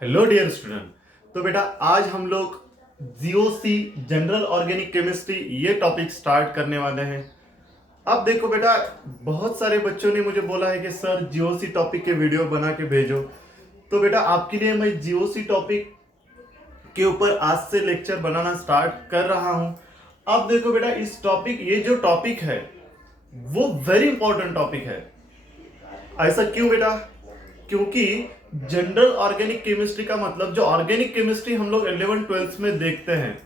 Hello dear student. तो बेटा आज हम लोग जीओसी जनरल ऑर्गेनिक केमिस्ट्री ये टॉपिक स्टार्ट करने वाले हैं। अब देखो बेटा, बहुत सारे बच्चों ने मुझे बोला है कि सर जीओसी टॉपिक के वीडियो बना के भेजो। तो बेटा आपके लिए मैं जीओसी टॉपिक के ऊपर आज से लेक्चर बनाना स्टार्ट कर रहा हूं। अब देखो बेटा, इस टॉपिक ये जो टॉपिक है वो वेरी इंपॉर्टेंट टॉपिक है। ऐसा क्यों बेटा? क्योंकि जनरल ऑर्गेनिक केमिस्ट्री का मतलब जो ऑर्गेनिक केमिस्ट्री हम लोग 11th-12th में देखते हैं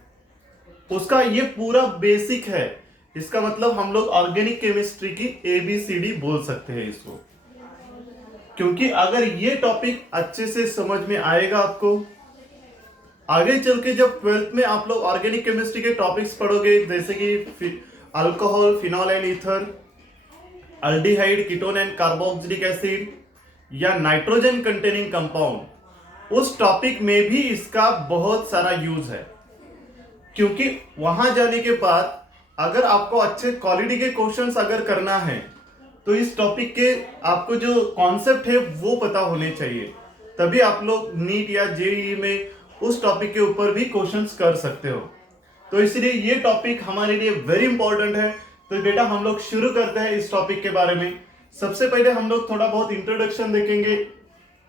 उसका ये पूरा बेसिक है। इसका मतलब हम लोग ऑर्गेनिक केमिस्ट्री की ABCD बोल सकते हैं इसको। क्योंकि अगर ये टॉपिक अच्छे से समझ में आएगा आपको, आगे चल के जब 12th में आप लोग ऑर्गेनिक केमिस्ट्री के टॉपिक्स पढ़ोगे जैसे कि alcohol, phenol and ether, aldehyde, ketone and carboxylic acid या नाइट्रोजन कंटेनिंग कंपाउंड, उस टॉपिक में भी इसका बहुत सारा यूज है। क्योंकि वहां जाने के बाद अगर आपको अच्छे क्वालिटी के क्वेश्चंस अगर करना है तो इस टॉपिक के आपको जो कॉन्सेप्ट है वो पता होने चाहिए, तभी आप लोग नीट या जेईई में उस टॉपिक के ऊपर भी क्वेश्चंस कर सकते हो। तो इसलिए ये टॉपिक हमारे लिए वेरी इंपॉर्टेंट है। तो बेटा हम लोग शुरू करते हैं इस टॉपिक के बारे में। सबसे पहले हम लोग थोड़ा बहुत इंट्रोडक्शन देखेंगे,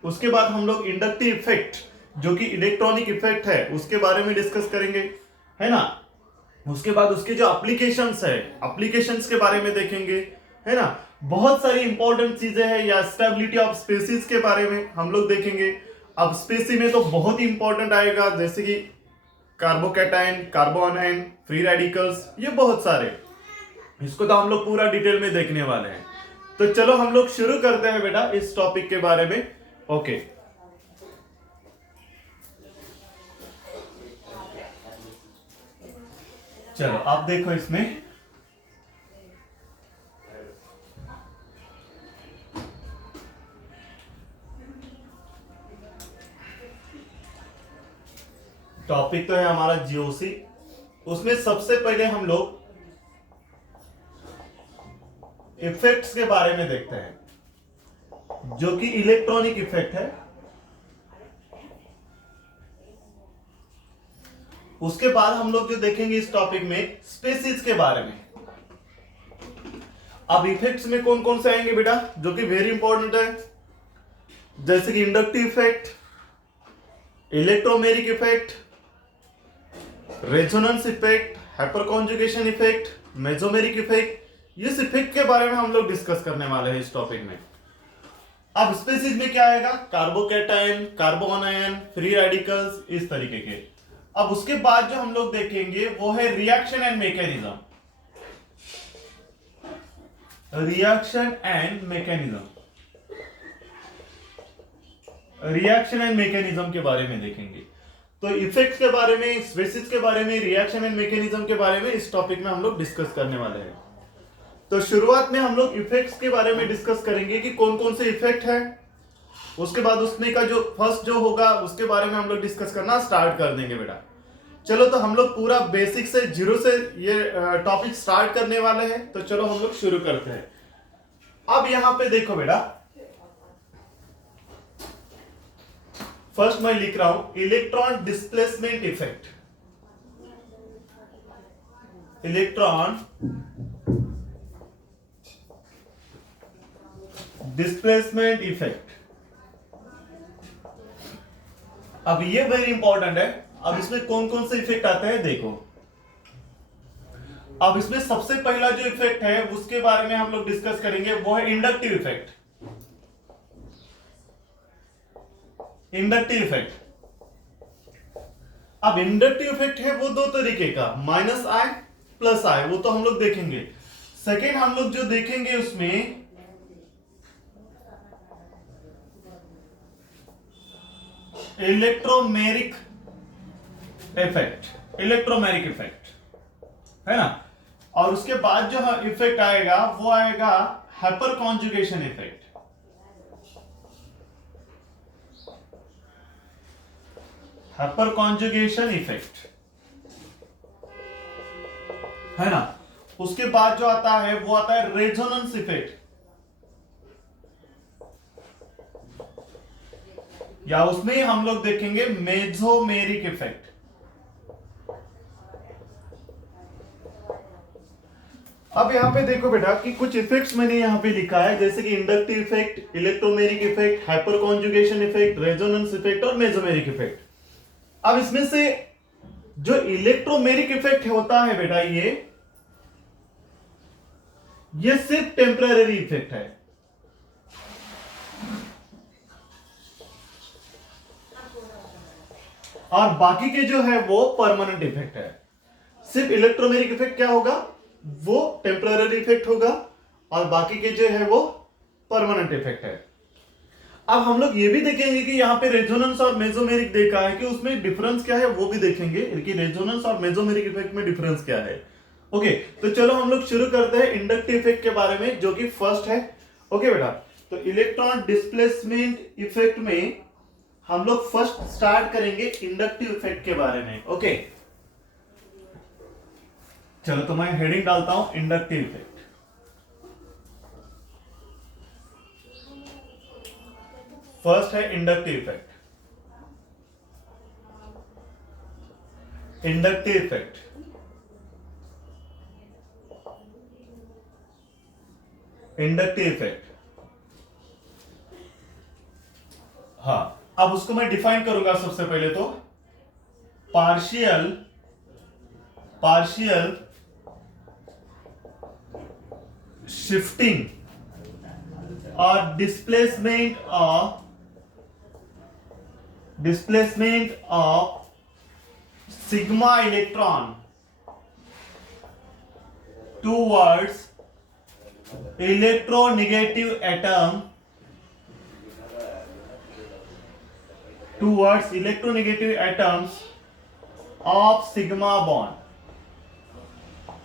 उसके बाद हम लोग इंडक्टिव इफेक्ट जो कि इलेक्ट्रॉनिक इफेक्ट है उसके बारे में डिस्कस करेंगे, है ना। उसके बाद उसके जो एप्लीकेशंस है, एप्लीकेशंस के बारे में देखेंगे, है ना। बहुत सारी इंपॉर्टेंट चीजें हैं, या स्टेबिलिटी ऑफ स्पीसीज के बारे में हम लोग देखेंगे। अब स्पीसी में तो बहुत ही इंपॉर्टेंट आएगा जैसे कि कार्बोकैटायन, कार्बोआनायन, फ्री रेडिकल्स, ये बहुत सारे, इसको तो हम लोग पूरा डिटेल में देखने वाले हैं। तो चलो हम लोग शुरू करते हैं बेटा इस टॉपिक के बारे में। ओके, चलो आप देखो इसमें टॉपिक तो है हमारा जीओसी। उसमें सबसे पहले हम लोग इफेक्ट्स के बारे में देखते हैं जो कि इलेक्ट्रॉनिक इफेक्ट है। उसके बाद हम लोग जो देखेंगे इस टॉपिक में स्पीसीज के बारे में। अब इफेक्ट्स में कौन कौन से आएंगे बेटा जो कि वेरी इंपॉर्टेंट है, जैसे कि inductive effect, electromeric effect, resonance effect, hyperconjugation effect, mesomeric effect. इस इफेक्ट के बारे में हम लोग डिस्कस करने वाले हैं इस टॉपिक में। अब स्पीसीज में क्या आएगा? कार्बोकैटायन, कार्बोआनायन, फ्री रेडिकल्स, इस तरीके के। अब उसके बाद जो हम लोग देखेंगे वो है reaction and mechanism. Reaction and mechanism, reaction and mechanism के बारे में देखेंगे। तो इफेक्ट्स के बारे में, स्पीसीज के बारे में, रिएक्शन एंड मैकेनिज्म के बारे में इस टॉपिक में हम लोग डिस्कस करने वाले हैं। तो शुरुआत में हम लोग इफेक्ट्स के बारे में डिस्कस करेंगे कि कौन कौन से इफेक्ट है। उसके बाद उसमें का जो फर्स्ट जो होगा उसके बारे में हम लोग डिस्कस करना स्टार्ट कर देंगे बेटा। चलो तो हम लोग पूरा बेसिक से जीरो से ये टॉपिक स्टार्ट करने वाले हैं। तो चलो हम लोग शुरू करते हैं। अब यहां पे देखो बेटा, फर्स्ट मैं लिख रहा हूं electron displacement effect. Electron displacement effect. अब ये वेरी इंपॉर्टेंट है। अब इसमें कौन कौन से इफेक्ट आते हैं देखो। अब इसमें सबसे पहला जो इफेक्ट है उसके बारे में हम लोग डिस्कस करेंगे, वो है इंडक्टिव इफेक्ट। Inductive effect. अब इंडक्टिव इफेक्ट है वो दो तरीके का, माइनस आई प्लस आई, वो तो हम लोग देखेंगे। सेकेंड हम लोग जो देखेंगे उसमें इलेक्ट्रोमेरिक इफेक्ट। इलेक्ट्रोमेरिक इफेक्ट है ना। और उसके बाद जो इफेक्ट आएगा वो आएगा hyper conjugation effect. Hyper conjugation effect है ना। उसके बाद जो आता है वो आता है रेजोनेंस इफेक्ट। या उसमें हम लोग देखेंगे मेसोमेरिक इफेक्ट। अब यहां पे देखो बेटा कि कुछ इफेक्ट्स मैंने यहां पे लिखा है, जैसे कि inductive effect, electromeric effect, hyper conjugation effect, resonance effect और मेसोमेरिक इफेक्ट। अब इसमें से जो इलेक्ट्रोमेरिक इफेक्ट होता है बेटा, ये सिर्फ टेम्पररी इफेक्ट है। और बाकी के जो है वो परमानेंट इफेक्ट है। सिर्फ इलेक्ट्रोमेरिक इफेक्ट क्या होगा, वो टेम्पररी इफेक्ट होगा, और बाकी के जो है वो परमानेंट इफेक्ट है। अब हम लोग ये भी देखेंगे कि यहाँ पे रेजोनेंस और मेसोमेरिक देखा है कि उसमें डिफरेंस क्या है, वो भी देखेंगे कि रेजोनेंस और मेसोमेरिक इफेक्ट में डिफरेंस क्या है। ओके, तो चलो हम लोग शुरू करते हैं इंडक्टिव इफेक्ट के बारे में, जो कि फर्स्ट है। ओके बेटा, तो इलेक्ट्रॉन डिस्प्लेसमेंट इफेक्ट में हम लोग फर्स्ट स्टार्ट करेंगे इंडक्टिव इफेक्ट के बारे में। ओके, चलो तो मैं हेडिंग डालता हूं इंडक्टिव इफेक्ट। फर्स्ट है inductive effect. Inductive effect, inductive effect. हाँ, अब उसको मैं डिफाइन करूंगा। सबसे पहले तो पार्शियल शिफ्टिंग और displacement of sigma electron towards electronegative atom, towards electronegative atoms of sigma bond,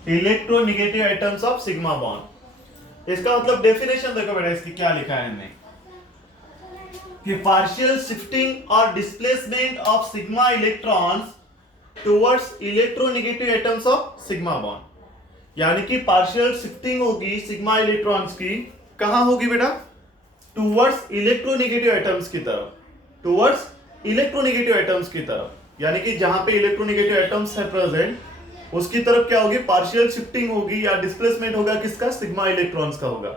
electronegative atoms of sigma bond. इसका मतलब डेफिनेशन देखो बेटा, इसकी क्या लिखा है हमने कि पार्शियल शिफ्टिंग और displacement of sigma electrons towards electronegative atoms of sigma bond. यानी कि पार्शियल शिफ्टिंग होगी सिग्मा इलेक्ट्रॉन्स की, कहां होगी बेटा, टुवर्ड्स इलेक्ट्रोनेगेटिव एटम्स की तरफ, टुवर्ड्स इलेक्ट्रोनेगेटिव एटम्स की तरफ। यानी कि जहां पे इलेक्ट्रोनेगेटिव एटम्स है प्रेजेंट, उसकी तरफ क्या होगी, पार्शियल शिफ्टिंग होगी या डिस्प्लेसमेंट होगा, किसका, सिग्मा इलेक्ट्रॉन्स का होगा,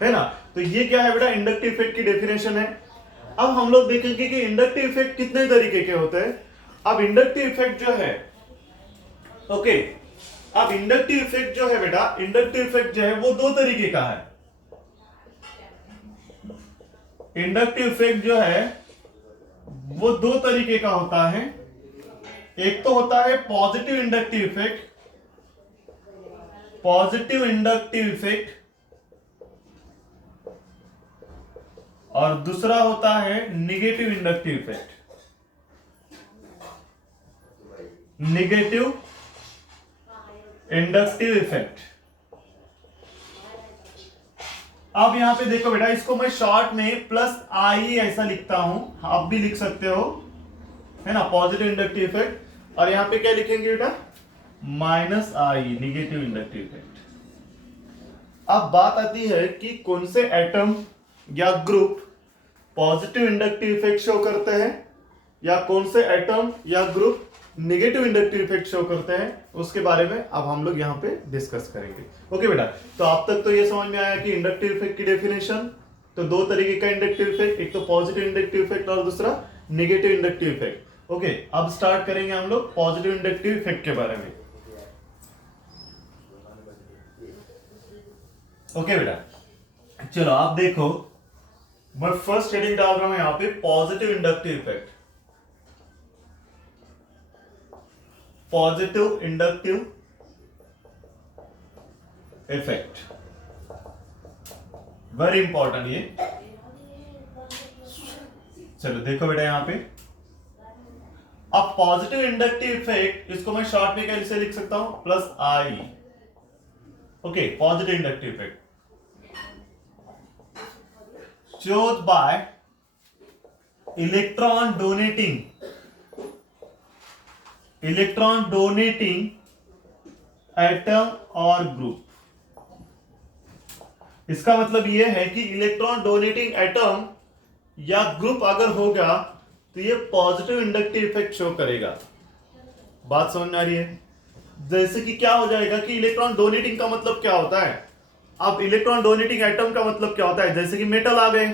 है ना। तो ये क्या है बेटा, इंडक्टिव इफेक्ट की डेफिनेशन है। अब हम लोग देखेंगे कि इंडक्टिव इफेक्ट कितने तरीके के होते हैं। अब इंडक्टिव इफेक्ट जो है, ओके, अब इंडक्टिव इफेक्ट जो है बेटा, इंडक्टिव इफेक्ट जो है वो दो तरीके का है। इंडक्टिव इफेक्ट जो है वो दो तरीके का होता है। एक तो होता है पॉजिटिव इंडक्टिव इफेक्ट, और दूसरा होता है negative inductive effect, negative inductive effect. अब यहां पे देखो बेटा, इसको मैं शॉर्ट में प्लस आई ऐसा लिखता हूं, आप भी लिख सकते हो, है ना, पॉजिटिव इंडक्टिव इफेक्ट। और यहां पे क्या लिखेंगे बेटा, माइनस आई, निगेटिव इंडक्टिव इफेक्ट। अब बात आती है कि कौन से एटम या group positive inductive effect show करते हैं या कौन से एटम या group negative inductive effect show करते हैं, उसके बारे में अब हम लोग यहाँ पे डिस्कस करेंगे। ओके बेटा, तो अब तक तो ये समझ में आया कि इंडक्टिव इफेक्ट की डेफिनेशन, तो दो तरीके का इंडक्टिव इफेक्ट, एक तो पॉजिटिव इंडक्टिव इफेक्ट और दूसरा नेगेटिव इंडक्टिव इफेक्ट। ओके, अब स्टार्ट करेंगे हम लोग पॉजिटिव इंडक्टिव इफेक्ट के बारे में। ओके बेटा, चलो आप देखो, मैं फर्स्ट हेडिंग डाल रहा हूं यहां पे positive inductive effect, positive inductive effect, very important ये। चलो देखो बेटा यहां पे, अब पॉजिटिव इंडक्टिव इफेक्ट, इसको मैं शॉर्ट में कैसे लिख सकता हूं, plus I. Okay, positive inductive effect shown by electron donating atom और ग्रुप। इसका मतलब यह है कि इलेक्ट्रॉन डोनेटिंग एटम या ग्रुप अगर होगा तो ये पॉजिटिव इंडक्टिव इफेक्ट शो करेगा। बात समझ में आ रही है? जैसे कि क्या हो जाएगा कि इलेक्ट्रॉन डोनेटिंग का मतलब क्या होता है, अब इलेक्ट्रॉन डोनेटिंग एटम का मतलब क्या होता है, जैसे कि मेटल आ गए,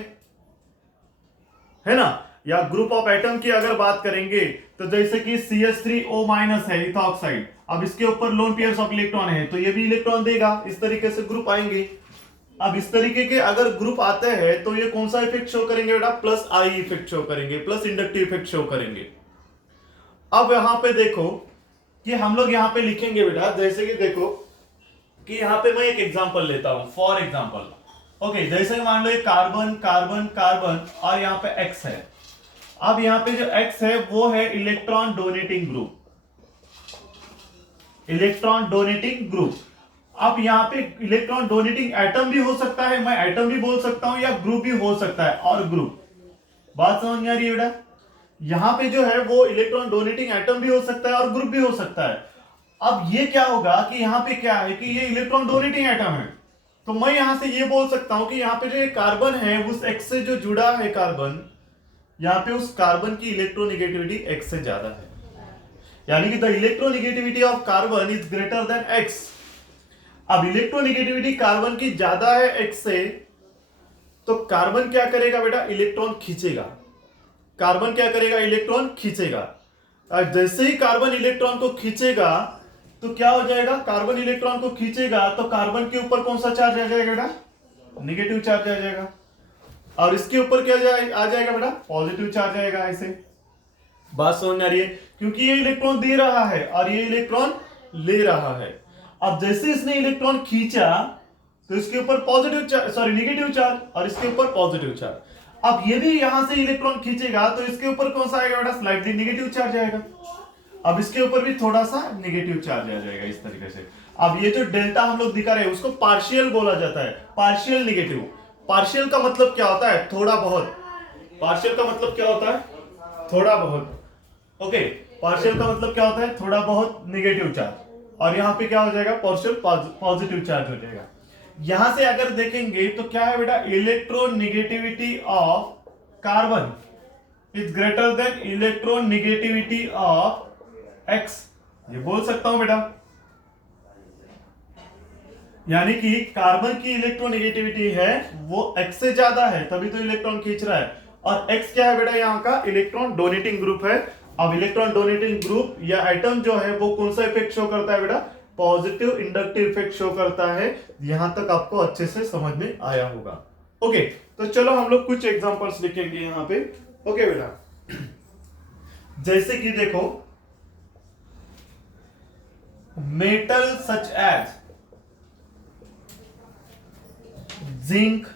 है ना, या ग्रुप ऑफ एटम की अगर बात करेंगे तो जैसे कि CH3O- है इथॉक्साइड, अब इसके ऊपर लोन पेयर्स ऑफ इलेक्ट्रॉन है तो ये भी इलेक्ट्रॉन देगा, इस तरीके से ग्रुप आएंगे। अब इस तरीके के अगर ग्रुप आते हैं तो ये कौन सा इफेक्ट शो करेंगे बेटा, प्लस आई इफेक्ट शो करेंगे, प्लस इंडक्टिव इफेक्ट शो करेंगे। अब यहां पे देखो कि हम लोग यहां पे लिखेंगे बेटा, जैसे कि देखो कि यहां पे मैं एक एग्जांपल लेता हूं, फॉर एग्जांपल ओके, जैसे कि मान लो ये कार्बन कार्बन कार्बन और यहां पे X है। अब यहां पे जो X है वो है electron donating group, electron donating group. अब यहां पे इलेक्ट्रॉन डोनेटिंग एटम भी हो सकता है, मैं एटम भी बोल सकता हूं, या ग्रुप भी हो सकता है, और ग्रुप। बात समझ में आ रही है बेटा? यहां पे जो है वो इलेक्ट्रॉन डोनेटिंग एटम भी हो सकता है और ग्रुप भी हो सकता है। अब ये क्या होगा कि यहां पे क्या है कि ये इलेक्ट्रॉन डोनेटिंग एटम है, तो मैं यहां से ये बोल सकता हूं कि यहां पे जो कार्बन है उस X से जो जुड़ा है कार्बन, यहां पे उस कार्बन की इलेक्ट्रोनेगेटिविटी X से ज्यादा है, यानी कि the electronegativity of carbon is greater then X। अब इलेक्ट्रोनेगेटिविटी कार्बन की ज्यादा है X से, तो कार्बन क्या करेगा बेटा, इलेक्ट्रॉन खींचेगा। कार्बन क्या करेगा, इलेक्ट्रॉन खींचेगा। और जैसे ही कार्बन इलेक्ट्रॉन को खींचेगा तो क्या हो जाएगा, कार्बन इलेक्ट्रॉन को खींचेगा तो कार्बन के ऊपर कौन सा चार्ज आ जाएगा बेटा, निगेटिव चार्ज आ जाएगा, और इसके ऊपर क्या आ जाएगा बेटा, पॉजिटिव चार्ज आएगा। ऐसे बात समझ में आ रही है? क्योंकि ये इलेक्ट्रॉन दे रहा है और ये इलेक्ट्रॉन ले रहा है। अब जैसे इसने इलेक्ट्रॉन खींचा तो इसके ऊपर positive charge, sorry negative charge, और इसके ऊपर पॉजिटिव चार्ज। अब ये भी यहां से इलेक्ट्रॉन खींचेगा तो इसके ऊपर कौन सा आएगा बेटा, स्लाइटली निगेटिव चार्ज आएगा। अब इसके ऊपर भी थोड़ा सा निगेटिव चार्ज आ जाएगा इस तरीके से। अब ये जो डेल्टा हम लोग दिखा रहे हैं उसको पार्शियल बोला जाता है, पार्शियल निगेटिव। पार्शियल का मतलब क्या होता है, थोड़ा बहुत। पार्शियल का मतलब क्या होता है, थोड़ा बहुत। ओके, पार्शियल का मतलब क्या होता है, थोड़ा बहुत निगेटिव चार्ज, और यहां पे क्या हो जाएगा, पार्शियल पॉजिटिव चार्ज हो जाएगा। यहां से अगर देखेंगे तो क्या है बेटा, electronegativity of carbon is greater then electronegativity of X, ये बोल सकता हूं बेटा। यानी कि कार्बन की इलेक्ट्रोनेगेटिविटी है वो X से ज्यादा है, तभी तो इलेक्ट्रॉन खींच रहा है। और X क्या है बेटा, यहां का इलेक्ट्रॉन डोनेटिंग ग्रुप है। अब इलेक्ट्रॉन डोनेटिंग ग्रुप या एटम जो है वो कौन सा इफेक्ट शो करता है बेटा, पॉजिटिव इंडक्टिव इफेक्ट शो करता है। यहां तक आपको अच्छे से समझ में आया होगा। ओके, तो चलो हम लोग कुछ एग्जांपल्स लिखेंगे यहां पे। ओके बेटा, जैसे कि देखो metal such as zinc,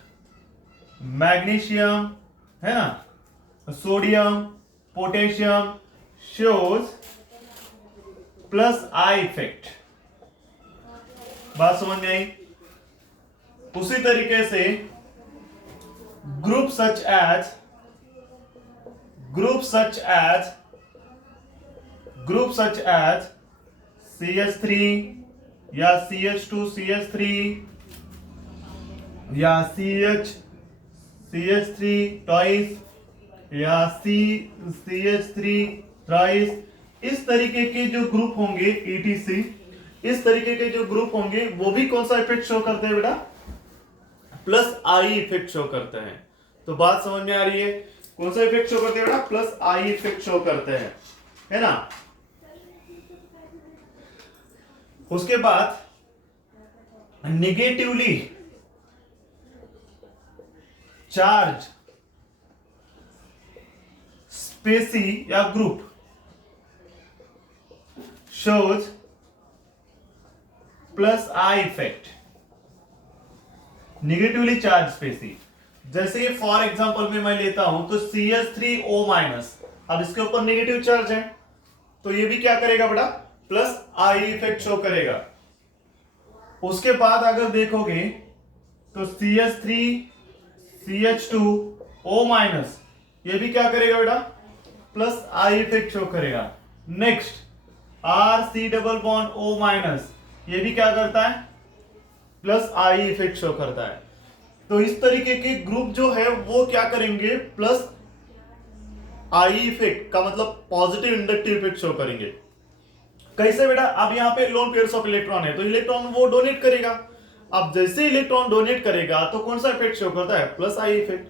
magnesium, है ना, sodium, potassium shows plus I effect. बात समझ में आई? उसी तरीके से ग्रुप सच एज CH3 या CH2CH3 या CH3 ट्वाइस या CH3 थ्राइस, इस तरीके के जो ग्रुप होंगे ETC, इस तरीके के जो ग्रुप होंगे वो भी कौन सा इफेक्ट शो करते हैं बेटा, प्लस आई इफेक्ट शो करते हैं। तो बात समझ में आ रही है, कौन सा इफेक्ट शो करते हैं बेटा, प्लस आई इफेक्ट शो करते हैं, है ना। उसके बाद निगेटिवली चार्ज स्पेसी या group shows plus I effect, negatively charge species. जैसे कि फॉर एग्जांपल में मैं लेता हूं तो CH3O-, अब इसके ऊपर नेगेटिव चार्ज है तो ये भी क्या करेगा बेटा, प्लस आई इफेक्ट शो करेगा। उसके बाद अगर देखोगे तो CH3 CH2O-, ये भी क्या करेगा बेटा, प्लस आई इफेक्ट शो करेगा। नेक्स्ट RC⸻O-, ये भी क्या करता है, प्लस आई इफेक्ट शो करता है। तो इस तरीके के ग्रुप जो है वो क्या करेंगे, प्लस आई इफेक्ट का मतलब पॉजिटिव इंडक्टिव इफेक्ट शो करेंगे। कैसे बेटा, अब यहाँ पे लोन पेयर्स ऑफ इलेक्ट्रॉन है तो इलेक्ट्रॉन वो डोनेट करेगा। अब जैसे इलेक्ट्रॉन डोनेट करेगा तो कौन सा इफेक्ट शो करता है, प्लस आई इफेक्ट।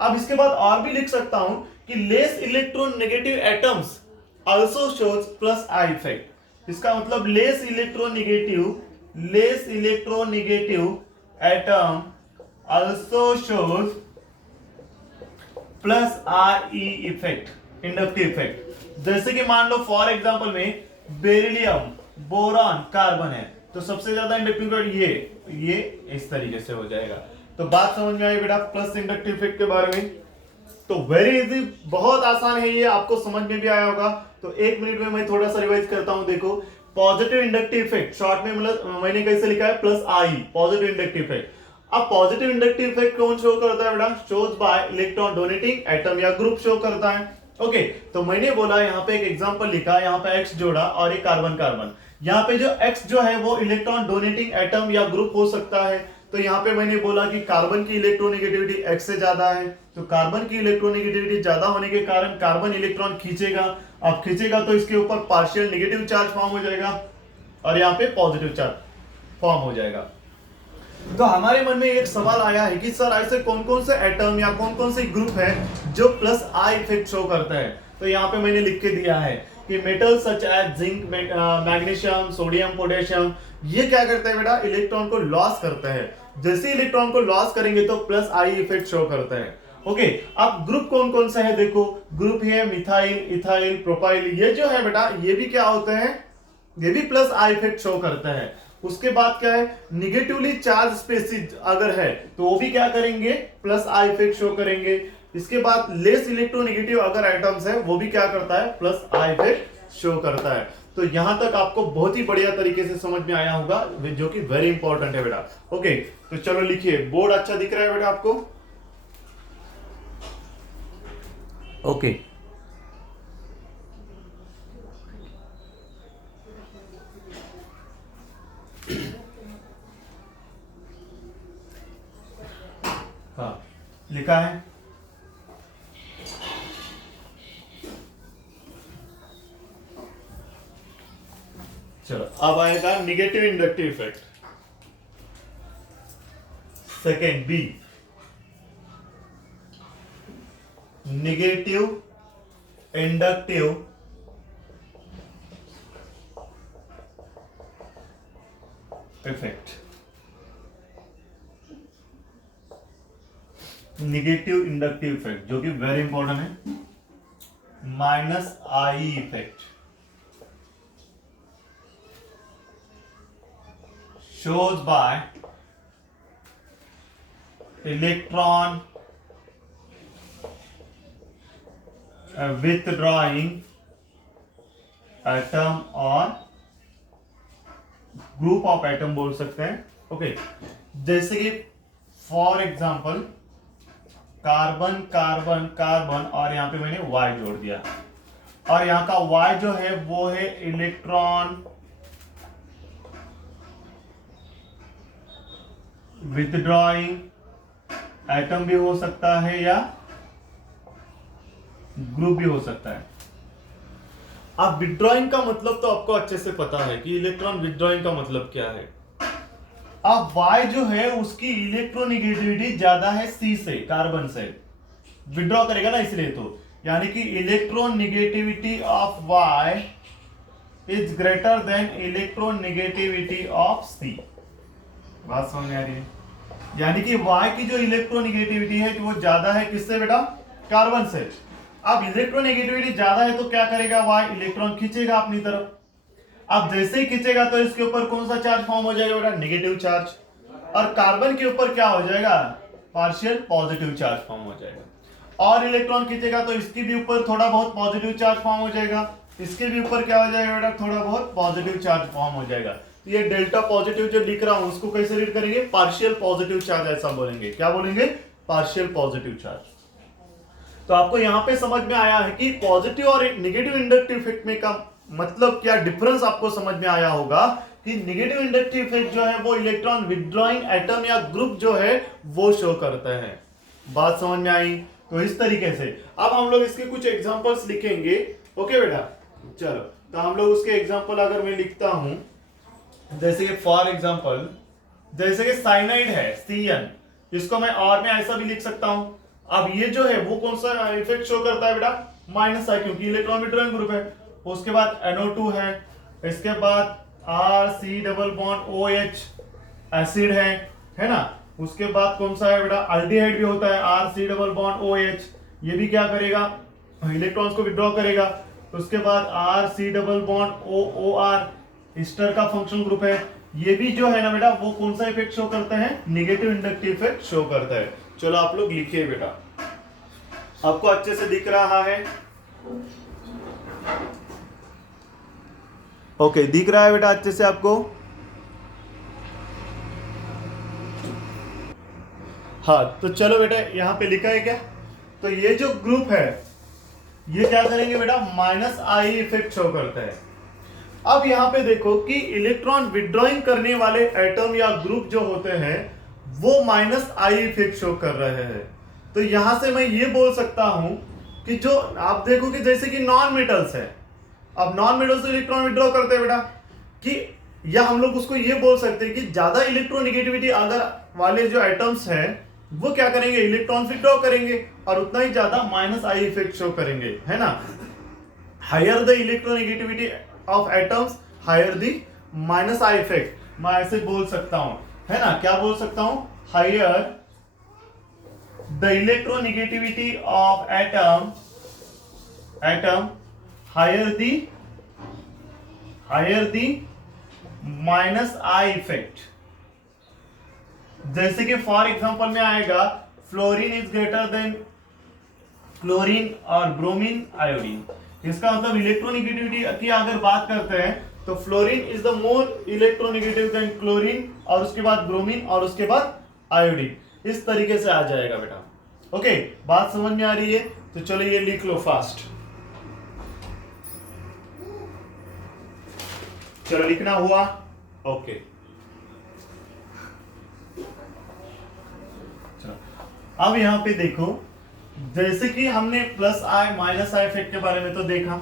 अब इसके बाद और भी लिख सकता हूं कि less electron negative atoms also shows plus I effect. इसका मतलब less electronegative atom also shows plus I effect, inductive effect. जैसे कि मान लो फॉर एग्जांपल में बेरिलियम, बोरॉन, कार्बन है तो सबसे ज्यादा इंडक्टिव इफेक्ट ये इस तरीके से हो जाएगा। तो बात समझ में आई बेटा प्लस इंडक्टिव इफेक्ट के बारे में। तो वेरी इजी, बहुत आसान है ये, आपको समझ में भी आया होगा। तो एक मिनट में मैं थोड़ा सा रिवाइज करता हूं। देखो, पॉजिटिव इंडक्टिव इफेक्ट शॉर्ट में मतलब मैंने कैसे लिखा है, प्लस आई, पॉजिटिव इंडक्टिव इफेक्ट। अब पॉजिटिव इंडक्टिव इफेक्ट कौन शो करता है बेटा, shows by electron donating atom या ग्रुप शो करता है। ओके, तो मैंने बोला यहाँ पे एक एग्जांपल लिखा, यहाँ पे एक्स जोड़ा और एक कार्बन कार्बन। यहाँ पे जो एक्स जो है वो इलेक्ट्रॉन डोनेटिंग एटम या ग्रुप हो सकता है। तो यहाँ पे मैंने बोला कि कार्बन की इलेक्ट्रोनेगेटिविटी एक्स से ज्यादा है, तो कार्बन की इलेक्ट्रोनेगेटिविटी ज्यादा होने के कारण कार्बन इलेक्ट्रॉन खींचेगा। अब खींचेगा तो इसके ऊपर पार्शियल नेगेटिव चार्ज फॉर्म हो जाएगा और यहाँ पे पॉजिटिव चार्ज फॉर्म हो जाएगा। तो हमारे मन में एक सवाल आया है कि सर ऐसे कौन कौन से एटम या कौन कौन से ग्रुप है जो प्लस आई इफेक्ट शो करता है। तो यहाँ पे मैंने लिख के दिया है कि metal such as zinc, magnesium, sodium, potassium, ये क्या करते हैं बेटा, इलेक्ट्रॉन को लॉस करते हैं। जैसे इलेक्ट्रॉन को लॉस करेंगे तो प्लस आई इफेक्ट शो करता है। ओके, अब ग्रुप कौन कौन सा है, देखो ग्रुप है मिथाइल, इथाइल, प्रोपाइल, ये जो है बेटा ये भी क्या होते हैं, ये भी प्लस आई इफेक्ट शो करता है। उसके बाद क्या है, निगेटिवली चार्ज स्पेसीज अगर है तो वो भी क्या करेंगे, प्लस आई इफेक्ट शो करेंगे। इसके बाद लेस इलेक्ट्रोनेगेटिव अगर एटम्स है वो भी क्या करता है, प्लस आई इफेक्ट शो करता है। तो यहां तक आपको बहुत ही बढ़िया तरीके से समझ में आया होगा, जो कि वेरी इंपॉर्टेंट है बेटा। ओके, तो चलो लिखिए, बोर्ड अच्छा दिख रहा है बेटा आपको। ओके, हाँ लिखा है। चलो अब आएगा negative inductive effect. Second B, negative inductive effect. Negative inductive effect जो कि वेरी इंपॉर्टेंट है, minus I effect shows by electron withdrawing atom और ग्रुप ऑफ एटम बोल सकते हैं। ओके, जैसे कि for example carbon carbon carbon और यहां पे मैंने Y जोड़ दिया और यहां का Y जो है वो है इलेक्ट्रॉन विथड्रॉइंग एटम भी हो सकता है या ग्रुप भी हो सकता है। अब विथड्रॉइंग का मतलब तो आपको अच्छे से पता है कि इलेक्ट्रॉन विथड्रॉइंग का मतलब क्या है। अब Y जो है उसकी इलेक्ट्रोनेगेटिविटी ज्यादा है C से, कार्बन से विथड्रॉ करेगा ना, इसलिए तो यानी कि electronegativity of Y is greater then electronegativity of C। बात समझ में आ रही है, यानी कि Y की जो इलेक्ट्रोनेगेटिविटी है कि वो ज्यादा है किससे बेटा, कार्बन से। अब इलेक्ट्रोनेगेटिविटी ज्यादा है तो क्या करेगा Y, इलेक्ट्रॉन खींचेगा अपनी तरफ। अब जैसे ही खींचेगा तो इसके ऊपर कौन सा चार्ज फॉर्म हो जाएगा बेटा, नेगेटिव चार्ज। और कार्बन के ऊपर क्या हो जाएगा, पार्शियल पॉजिटिव चार्ज फॉर्म हो जाएगा। और इलेक्ट्रॉन खींचेगा तो इसके भी ऊपर थोड़ा बहुत पॉजिटिव चार्ज फॉर्म हो जाएगा, इसके भी ऊपर क्या हो जाएगा बेटा, थोड़ा बहुत पॉजिटिव चार्ज फॉर्म हो जाएगा। तो ये डेल्टा पॉजिटिव जो लिख रहा हूं उसको कैसे रीड करेंगे, पार्शियल पॉजिटिव चार्ज ऐसा बोलेंगे। क्या बोलेंगे, पार्शियल पॉजिटिव चार्ज। तो आपको यहां पे समझ में आया है कि पॉजिटिव और नेगेटिव इंडक्टिव इफेक्ट में का मतलब क्या डिफरेंस आपको समझ में आया होगा कि नेगेटिव इंडक्टिव इफेक्ट जो है वो इलेक्ट्रॉन विथड्रॉइंग एटम या ग्रुप जो है वो शो करता है। बात समझ में आई। तो इस तरीके से अब हम लोग इसके कुछ एग्जांपल्स लिखेंगे। ओके बेटा, चलो तो हम लोग उसके एग्जांपल अगर मैं लिखता हूं, जैसे कि फॉर एग्जांपल, जैसे कि साइनाइड है CN, इसको मैं और में ऐसा भी लिख सकता हूं। अब ये जो है वो कौन सा इफेक्ट शो करता है बेटा, माइनस आई, क्योंकि इलेक्ट्रॉन विड्रॉइंग ग्रुप है। उसके बाद NO2 है, इसके बाद RC double bond OH acid है ना। उसके बाद कौन सा है बेटा, अल्डिहाइड भी होता है, RC डबल बॉन्ड OH, ये भी क्या करेगा, इलेक्ट्रॉन्स को विड्रॉ करेगा। उसके बाद RC double bond OR Easter का फंक्शनल ग्रुप है, ये भी जो है ना बेटा वो कौन सा इफेक्ट शो करता है, नेगेटिव इंडक्टिव इफेक्ट शो करता है। चलो आप लोग लिखिए बेटा, आपको अच्छे से दिख रहा है? ओके, दिख रहा है बेटा अच्छे से आपको? हाँ, तो चलो बेटा यहां पे लिखा है क्या, तो ये जो ग्रुप है ये क्या करेंगे बेटा, माइनस आई इफेक्ट शो करता है। अब यहां पे देखो कि इलेक्ट्रॉन विड्रॉइंग करने वाले एटम या ग्रुप जो होते हैं वो माइनस आई इफेक्ट शो कर रहे हैं। तो यहां से मैं ये बोल सकता हूं कि जो आप देखो कि जैसे कि नॉन मेटल्स है, अब नॉन मेटल्स इलेक्ट्रॉन विड्रॉ करते हैं बेटा, कि या हम लोग उसको ये बोल सकते हैं कि ज्यादा इलेक्ट्रोनेगेटिविटी अगर वाले जो एटम्स हैं वो क्या करेंगे, इलेक्ट्रॉन विड्रॉ करेंगे और उतना ही ज्यादा माइनस आई इफेक्ट शो करेंगे, है ना। Higher the electronegativity of atoms higher the minus I effect, मैं ऐसे बोल सकता हूं, है ना। क्या बोल सकता हूं, higher the electronegativity of atom higher the minus I effect. जैसे कि फॉर एग्जांपल में आएगा fluorine is greater than chlorine और ब्रोमीन आयोडीन। इसका मतलब इलेक्ट्रोनेगेटिविटी की अगर बात करते हैं तो fluorine is the more electronegative than chlorine, और उसके बाद ब्रोमीन, और उसके बाद आयोडीन। इस तरीके से आ जाएगा बेटा। ओके, बात समझ में आ रही है? तो चलो ये लिख लो फास्ट। चलो लिखना हुआ? ओके, चलो अब यहां पे देखो, जैसे कि हमने plus I minus I effect के बारे में तो देखा।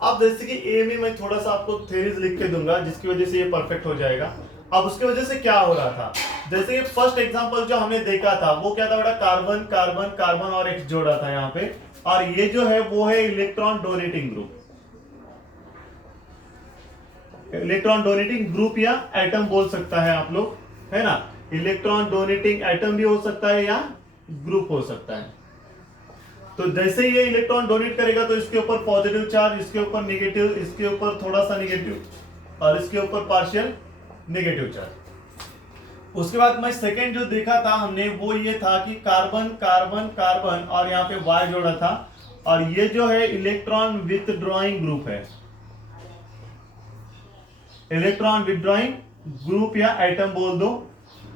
अब जैसे कि ए में मैं थोड़ा सा आपको थ्योरीज लिख के दूंगा जिसकी वजह से ये परफेक्ट हो जाएगा। अब उसकी वजह से क्या हो रहा था, जैसे कि फर्स्ट एग्जांपल जो हमने देखा था वो क्या था बेटा, कार्बन कार्बन कार्बन और X जोड़ा था यहाँ पे, और ये जो है वो है electron donating group. Electron donating group या एटम बोल सकता है आप लोग, है ना। इलेक्ट्रॉन डोनेटिंग एटम भी हो सकता है या ग्रुप हो सकता है। तो जैसे ये इलेक्ट्रॉन डोनेट करेगा तो इसके ऊपर पॉजिटिव चार्ज, इसके ऊपर नेगेटिव, इसके ऊपर थोड़ा सा नेगेटिव, और इसके ऊपर पार्शियल नेगेटिव चार्ज। उसके बाद मैं सेकेंड जो देखा था हमने वो ये था कि कार्बन कार्बन कार्बन और यहाँ पे Y जोड़ा था, और ये जो है इलेक्ट्रॉन विथड्रॉइंग ग्रुप है, इलेक्ट्रॉन विथड्रॉइंग ग्रुप या एटम बोल दो।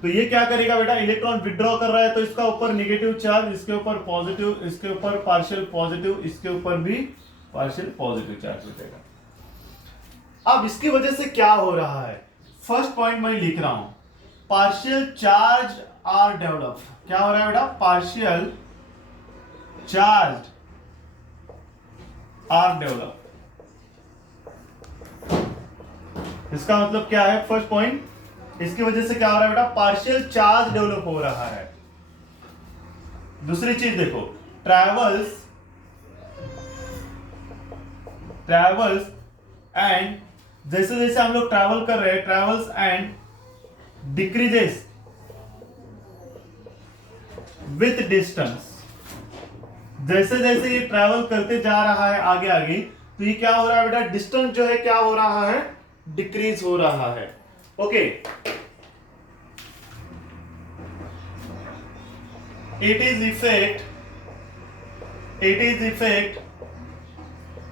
तो ये क्या करेगा बेटा, इलेक्ट्रॉन विड्रॉ कर रहा है तो इसका ऊपर नेगेटिव चार्ज, इसके ऊपर पॉजिटिव, इसके ऊपर पार्शियल पॉजिटिव, इसके ऊपर भी पार्शियल पॉजिटिव चार्ज बैठेगा। अब इसकी वजह से क्या हो रहा है, फर्स्ट पॉइंट मैं लिख रहा हूं, पार्शियल चार्ज आर डेवलप। क्या हो रहा है बेटा, पार्शियल चार्ज आर डेवलप। इसका मतलब क्या है, फर्स्ट पॉइंट, इसकी वजह से क्या हो रहा है बेटा, पार्शियल चार्ज डेवलप हो रहा है। दूसरी चीज देखो, ट्रैवल्स एंड, जैसे जैसे हम लोग ट्रैवल कर रहे हैं, travels and decreases with distance. जैसे जैसे ये ट्रैवल करते जा रहा है आगे आगे, तो ये क्या हो रहा है बेटा, डिस्टेंस जो है क्या हो रहा है, डिक्रीज हो रहा है। Okay, it is effect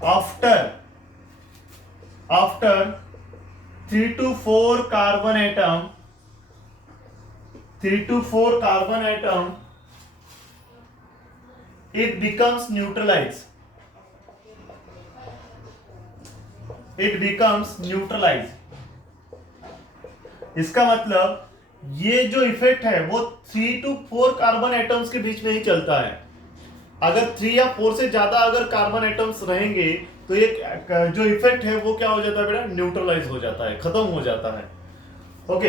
after 3 to 4 carbon atom, it becomes neutralized, इसका मतलब ये जो इफेक्ट है वो 3 to 4 कार्बन एटम्स के बीच में ही चलता है। अगर 3 या 4 से ज्यादा अगर कार्बन एटम्स रहेंगे तो ये जो इफेक्ट है वो क्या हो जाता है बेटा, न्यूट्रलाइज हो जाता है, खत्म हो जाता है। ओके,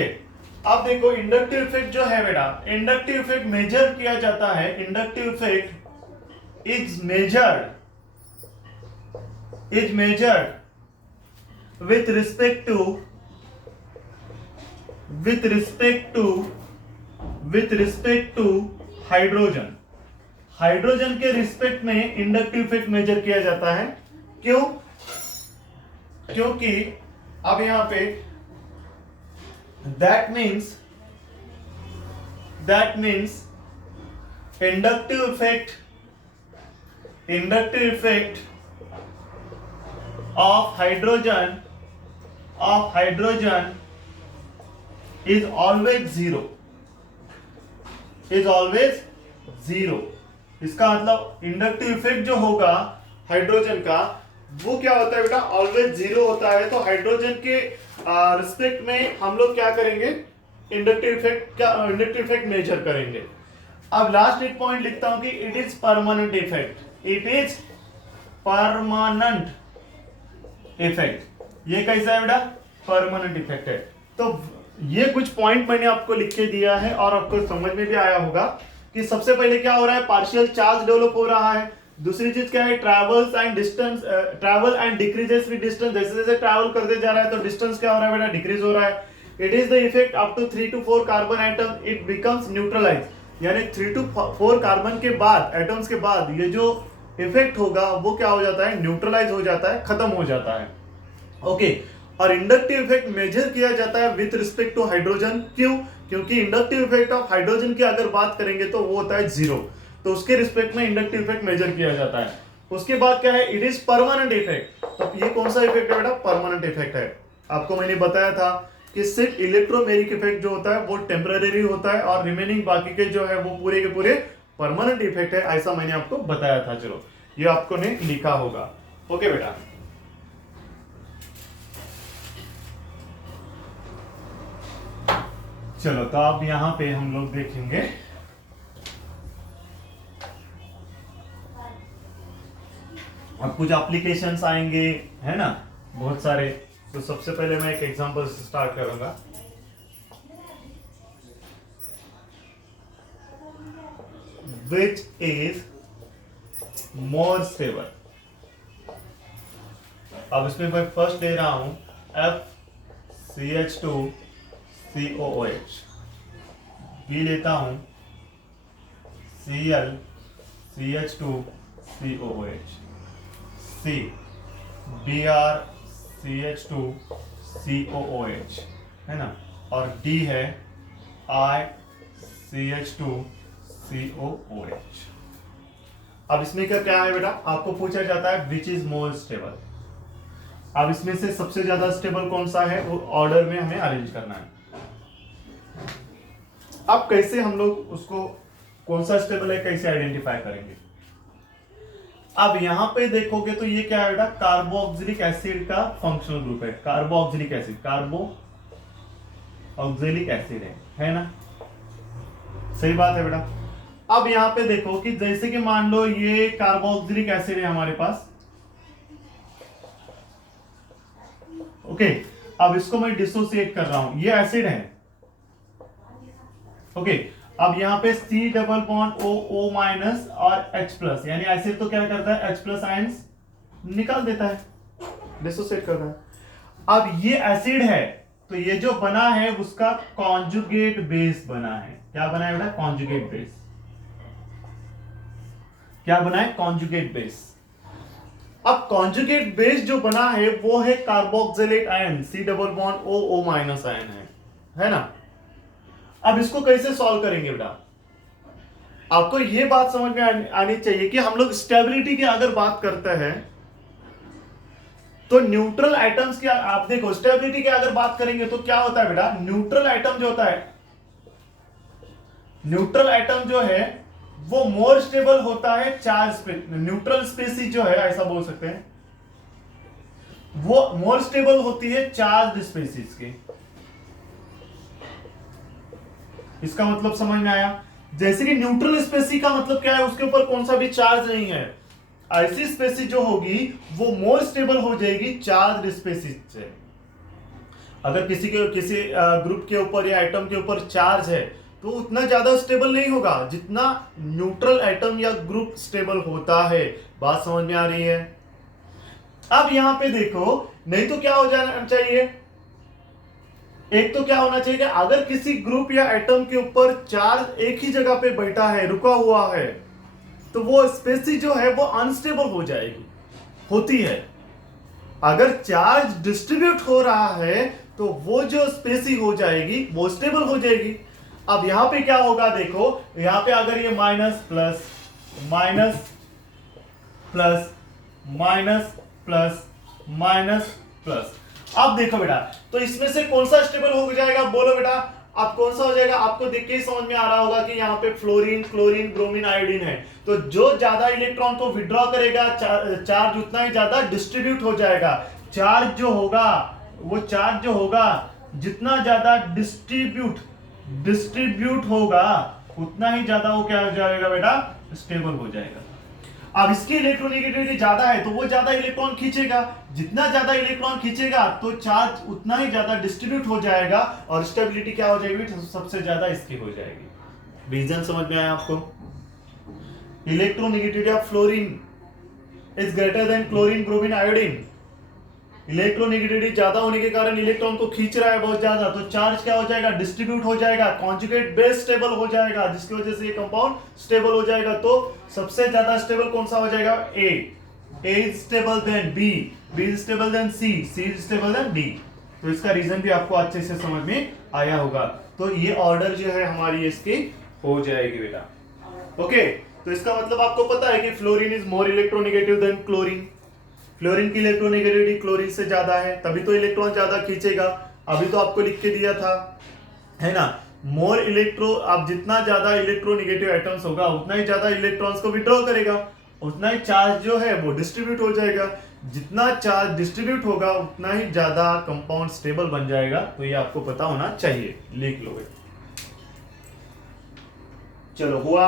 अब देखो इंडक्टिव इफेक्ट जो है बेटा, इंडक्टिव इफेक्ट मेजर किया जाता है, inductive effect is measured with respect to hydrogen के रिस्पेक्ट में इंडक्टिव इफेक्ट मेजर किया जाता है। क्यों? क्योंकि अब यहां पे that means inductive effect of hydrogen is always zero, इसका मतलब इंडक्टिव इफेक्ट जो होगा हाइड्रोजन का वो क्या होता है बेटा, ऑलवेज जीरो होता है। तो हाइड्रोजन के रिस्पेक्ट में हम लोग क्या करेंगे, इंडक्टिव इफेक्ट मेजर करेंगे। अब लास्ट एक पॉइंट लिखता हूं कि इट इज परमानेंट इफेक्ट। ये कैसा है बेटा, परमानेंट इफेक्ट है। तो ये कुछ पॉइंट मैंने आपको लिख के दिया है और आपको समझ में भी आया होगा कि सबसे पहले क्या हो रहा है, पार्शियल चार्ज डेवलप हो रहा है। दूसरी चीज क्या है, travel and decreases with distance, जैसे जैसे ट्रैवल करते जा रहा है तो डिस्टेंस क्या हो रहा है बेटा, डिक्रीज हो रहा है। It is the effect up to 3 to 4 carbon atom, it becomes neutralise, यानी 3 to 4 कार्बन के बाद, एटम्स के बाद ये जो इफेक्ट होगा वो क्या हो जाता है, न्यूट्रलाइज हो जाता है, खत्म हो जाता है। ओके, और इंडक्टिव इफेक्ट मेजर किया जाता है विथ रिस्पेक्ट टू हाइड्रोजन। क्यों? क्योंकि इंडक्टिव इफेक्ट ऑफ हाइड्रोजन की अगर बात करेंगे तो वो होता है 0, तो उसके रिस्पेक्ट में इंडक्टिव इफेक्ट मेजर किया जाता है। उसके बाद क्या है, इट इज परमानेंट इफेक्ट। तो ये कौन सा इफेक्ट है बेटा, परमानेंट इफेक्ट है। आपको मैंने बताया था कि सिर्फ इलेक्ट्रोमेरिक इफेक्ट जो होता है वो टेम्पररी होता है और रिमेनिंग बाकी के जो है वो पूरे के पूरे परमानेंट इफेक्ट है, ऐसा मैंने आपको बताया था। चलो, ये आपको ने लिखा होगा। ओके बेटा, चलो तो अब यहां पे हम लोग देखेंगे अब कुछ एप्लीकेशंस आएंगे, है ना, बहुत सारे। तो सबसे पहले मैं एक एग्जांपल से स्टार्ट करूंगा। Which is more stable। अब इसमें मैं फर्स्ट ले रहा हूं FCH2COOH, बी लेता हूं ClCH2COOH, C BrCH2COOH, है ना, और D है ICH2COOH। अब इसमें क्या है बेटा, आपको पूछा जाता है विच इज मोर स्टेबल। अब इसमें से सबसे ज्यादा स्टेबल कौन सा है वो ऑर्डर में हमें अरेंज करना है। अब कैसे हम लोग उसको कौन सा स्टेबल है कैसे आइडेंटिफाई करेंगे। अब यहां पे देखोगे तो ये क्या है बेटा, कार्बोक्सिलिक एसिड का फंक्शनल ग्रुप है। कार्बोक्सिलिक एसिड है ना, सही बात है बेटा। अब यहां पे देखो कि जैसे कि मान लो ये कार्बोक्सिलिक एसिड है हमारे पास। ओके, अब इसको मैं डिसोसिएट कर रहा हूं, ये एसिड है। ओके, अब यहां पे C double bond O minus और H+, यानी एसिड तो क्या करता है, H+ आयंस निकाल देता है, डिसोसिएट करता है। अब ये एसिड है तो ये जो बना है उसका कॉन्जुगेट बेस बना है। क्या बना है बेटा, कॉन्जुगेट बेस। क्या बना है, कॉन्जुगेट बेस। अब कॉन्जुगेट बेस जो बना है वो है carboxylate ion, C double bond O minus ion है ना। अब इसको कैसे सॉल्व करेंगे बेटा, आपको ये बात समझ में आनी चाहिए कि हम लोग स्टेबिलिटी की अगर बात करते हैं तो न्यूट्रल आइटम्स की, आप देखो स्टेबिलिटी की अगर बात करेंगे तो क्या होता है बेटा, न्यूट्रल आइटम जो होता है, न्यूट्रल आइटम जो है वो मोर स्टेबल होता है चार्ज, न्यूट्रल स्पीसीज जो है ऐसा बोल सकते हैं, वो मोर स्टेबल होती है चार्ज स्पीसीज की। इसका मतलब समझ में आया। जैसे कि न्यूट्रल स्पेसी का मतलब क्या है, उसके ऊपर कौन सा भी चार्ज नहीं है। ऐसी स्पेसी जो होगी वो मोर स्टेबल हो जाएगी चार्ज स्पेसी से। अगर किसी ग्रुप के ऊपर या एटम के ऊपर चार्ज है तो उतना ज्यादा स्टेबल नहीं होगा जितना न्यूट्रल एटम या ग्रुप स्टेबल होता है। बात समझ में आ रही है? अब यहां पे देखो, नहीं तो क्या हो जाना चाहिए, एक तो क्या होना चाहिए कि अगर किसी ग्रुप या एटम के ऊपर चार्ज एक ही जगह पे बैठा है, रुका हुआ है, तो वो स्पेसी जो है वो अनस्टेबल हो जाएगी, होती है। अगर चार्ज डिस्ट्रीब्यूट हो रहा है तो वो जो स्पेसी हो जाएगी वो स्टेबल हो जाएगी। अब यहां पे क्या होगा, देखो यहां पे अगर ये minus plus minus plus minus plus minus plus, अब देखो बेटा, तो इसमें से कौन सा स्टेबल हो जाएगा, बोलो बेटा। अब कौन सा हो जाएगा, आपको देख के ही समझ में आ रहा होगा कि यहाँ पे फ्लोरीन, क्लोरीन, ब्रोमीन, आयोडीन है। तो जो ज्यादा इलेक्ट्रॉन को विड्रॉ करेगा, चार्ज उतना ही ज्यादा डिस्ट्रीब्यूट हो जाएगा। चार्ज जो होगा, वो चार्ज जो होगा जितना ज्यादा डिस्ट्रीब्यूट होगा उतना ही ज्यादा वो क्या हो जाएगा बेटा, स्टेबल हो जाएगा। अब इसकी इलेक्ट्रोनेगेटिविटी ज्यादा है तो वो ज्यादा इलेक्ट्रॉन खींचेगा, जितना ज्यादा इलेक्ट्रॉन खींचेगा तो चार्ज उतना ही ज्यादा डिस्ट्रीब्यूट हो जाएगा और स्टेबिलिटी क्या हो जाएगी, सबसे ज्यादा इसकी हो जाएगी। रीजन समझ में आया आपको? Electronegativity of fluorine is greater than chlorine, bromine, iodine. Electronegativity ज्यादा होने के कारण इलेक्ट्रॉन को खींच रहा है बहुत ज्यादा, तो चार्ज क्या हो जाएगा, डिस्ट्रीब्यूट हो जाएगा, कॉन्जुगेट बेस स्टेबल हो जाएगा, जिसकी वजह से ये कंपाउंड स्टेबल हो जाएगा। तो सबसे ज्यादा स्टेबल कौन सा हो जाएगा, A is stable than B is stable than C is stable than D. तो इसका रीजन भी आपको अच्छे से समझ में आया होगा। तो ये ऑर्डर जो है हमारी इसकी हो जाएगी बेटा। ओके, तो इसका मतलब आपको पता है कि fluorine is more electronegative than chlorine. Fluorine की इलेक्ट्रोनेगेटिविटी क्लोरीन से ज्यादा है, तभी तो इलेक्ट्रॉन ज्यादा खींचेगा। अभी तो आपको लिख के दिया था, है ना, मोर इलेक्ट्रो, अब जितना ज्यादा इलेक्ट्रोनेगेटिव एटम्स होगा उतना ही ज्यादा इलेक्ट्रॉन्स को विड्रॉ करेगा, उतना ही चार्ज जो है वो डिस्ट्रीब्यूट हो जाएगा। जितना चार्ज डिस्ट्रीब्यूट होगा उतना ही ज्यादा कंपाउंड स्टेबल बन जाएगा। तो ये आपको पता होना चाहिए, लिख लो। चलो हुआ?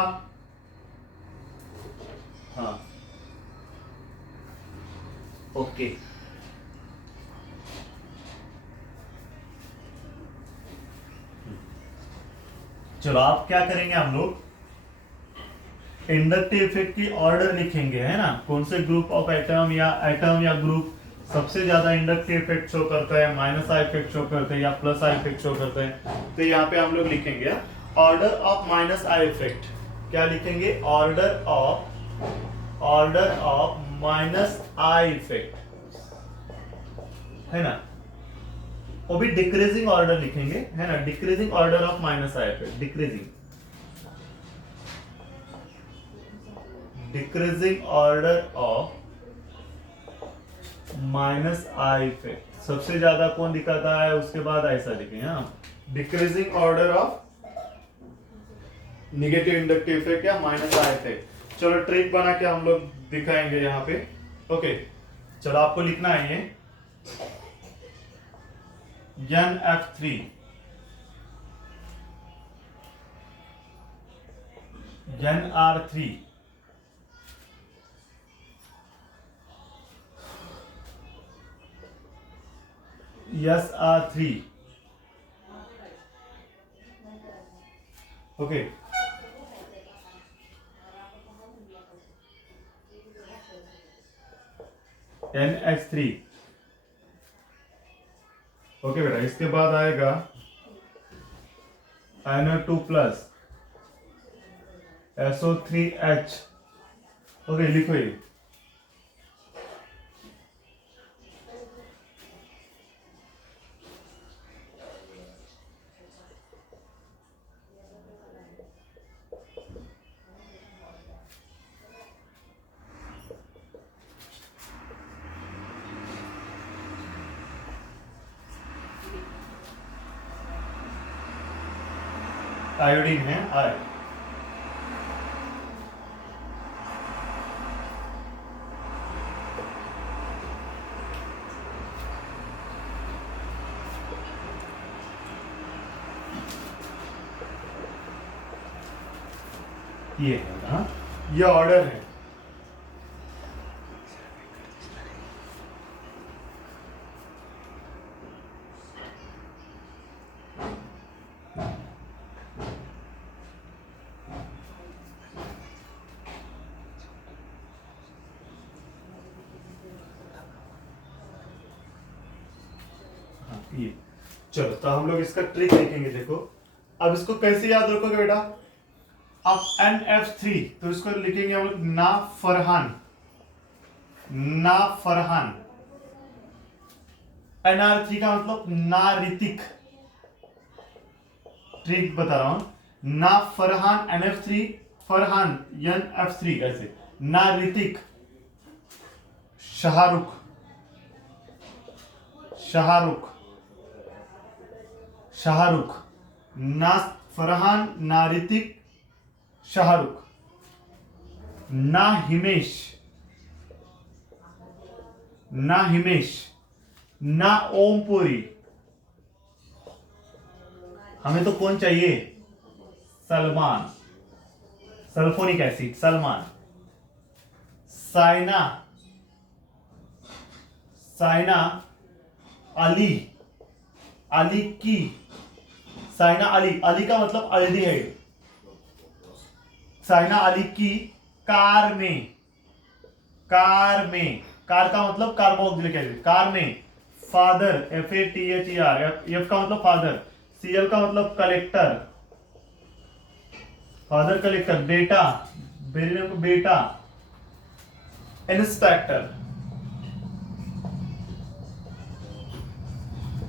हाँ, ओके। चलो आप क्या करेंगे, हम लोग इंडक्टिव इफेक्ट की ऑर्डर लिखेंगे, है ना, कौन से ग्रुप ऑफ एटम या ग्रुप सबसे ज्यादा इंडक्टिव इफेक्ट शो करता है, माइनस आई इफेक्ट शो करते हैं या प्लस आई इफेक्ट शो करते हैं। तो यहाँ पे हम लोग लिखेंगे order of minus I effect. क्या लिखेंगे, order of minus I effect, है ना, वो भी डिक्रीजिंग ऑर्डर लिखेंगे, है ना, decreasing order of minus I effect, decreasing order of minus I effect. सबसे ज्यादा कौन दिखाता है, उसके बाद ऐसा लिखेंगे, हाँ, decreasing order of negative inductive effect या माइनस आई इफेक्ट। चलो ट्रिक बना के हम लोग दिखाएंगे यहाँ पे। ओके, चलो आपको लिखना है ये NF3 NR3 SR3। Okay, NH3। Okay बेटा, इसके बाद आएगा NO2 प्लस SO3H। ओके, लिखो ये आयोडीन है, ये है, हाँ ये ऑर्डर है। ये चलो, तो हम लोग इसका ट्रिक देखेंगे। देखो अब इसको कैसे याद रखोगे बेटा। अब NF3 तो इसको लिखेंगे हम लोग ना फरहान, ना फरहान। NR3 का मतलब ना ऋतिक। ट्रिक बता रहा हूं, ना फरहान NF3, फरहान NF3 ऐसे, ना ऋतिक शाहरुख, शाहरुख, शाहरुख, ना फरहान ना ऋतिक शाहरुख, ना हिमेश, ना हिमेश, ना ओमपुरी। हमें तो कौन चाहिए, सलमान, सल्फोनिक एसिड सलमान। साइना, साइना अली, अली की, साइना अली, अली का मतलब अल्डिहाइड। साइना अली की कार में, कार में, कार का मतलब कार्बोक्सिलिक एसिड, कार में। फादर FATHER, एफ का मतलब फादर, CL का मतलब कलेक्टर, फादर कलेक्टर। बेटा, बेटे को बेटा, इंस्पेक्टर।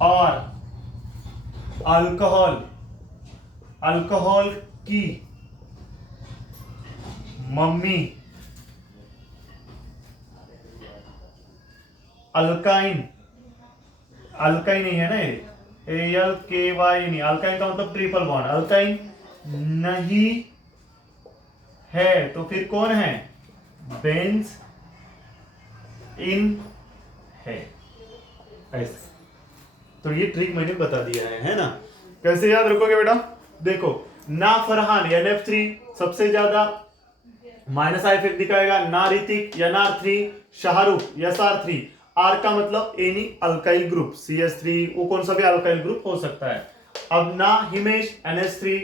और अल्कोहल, अल्कोहल की मम्मी, अल्काइन, अल्काइन नहीं है ना ये, ALKY नहीं, अल्काइन का मतलब ट्रिपल बॉन्ड। अल्काइन नहीं है तो फिर कौन है, बेंज इन है, ऐसे। तो ये ट्रिक मैंने बता दिया है ना। कैसे याद रखोगे बेटा। देखो ना फरहान NF3 सबसे ज्यादा माइनस आई इफेक्ट दिखाएगा, ना Hrithik NR3, Shahrukh SR3। Are का मतलब एनी अल्काइल ग्रुप CH3, वो कौन सा भी अल्काइल ग्रुप हो सकता है। अब ना Himesh NH3,